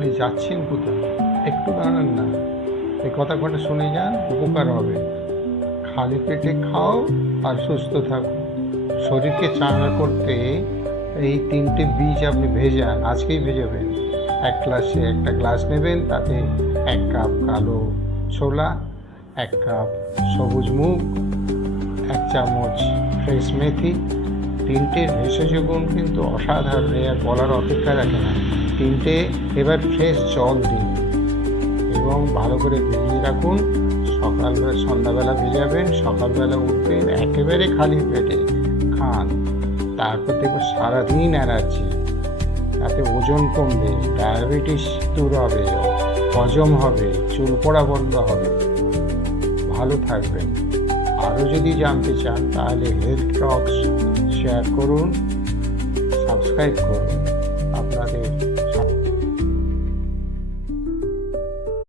বলি যাচ্ছেন কোথায়, একটু দাঁড়ান না, এই কথা কটা শুনে যান, উপকার হবে। খালি পেটে খাও আর সুস্থ থাকো। শরীরকে চাঙ্গা করতে এই 3টে বীজ আপনি ভেজান, আজকেই ভেজাবেন। একটা গ্লাস নেবেন, তাতে 1 কাপ কালো ছোলা, 1 কাপ সবুজ মুগ, 1 চামচ ফ্রেশ মেথি। 3টের ভেষজ গুণ কিন্তু অসাধারণ, আর বলার অপেক্ষা রাখে না। 3টে এবার ফ্রেশ জল দিন এবং ভালো করে ভিজিয়ে রাখুন। সকালবেলা সন্ধ্যাবেলা ভিজাবেন, সকালবেলা উঠবেন, একেবারে খালি পেটে খান। তারপর দেখবো সারাদিন এনার্জি, তাতে ওজন কমবে, ডায়াবেটিস দূর হবে, হজম হবে, চুল পড়া বন্ধ হবে, ভালো থাকবেন। আরও যদি জানতে চান তাহলে হেলথ টক্স শেয়ার করুন, সাবস্ক্রাইব করুন।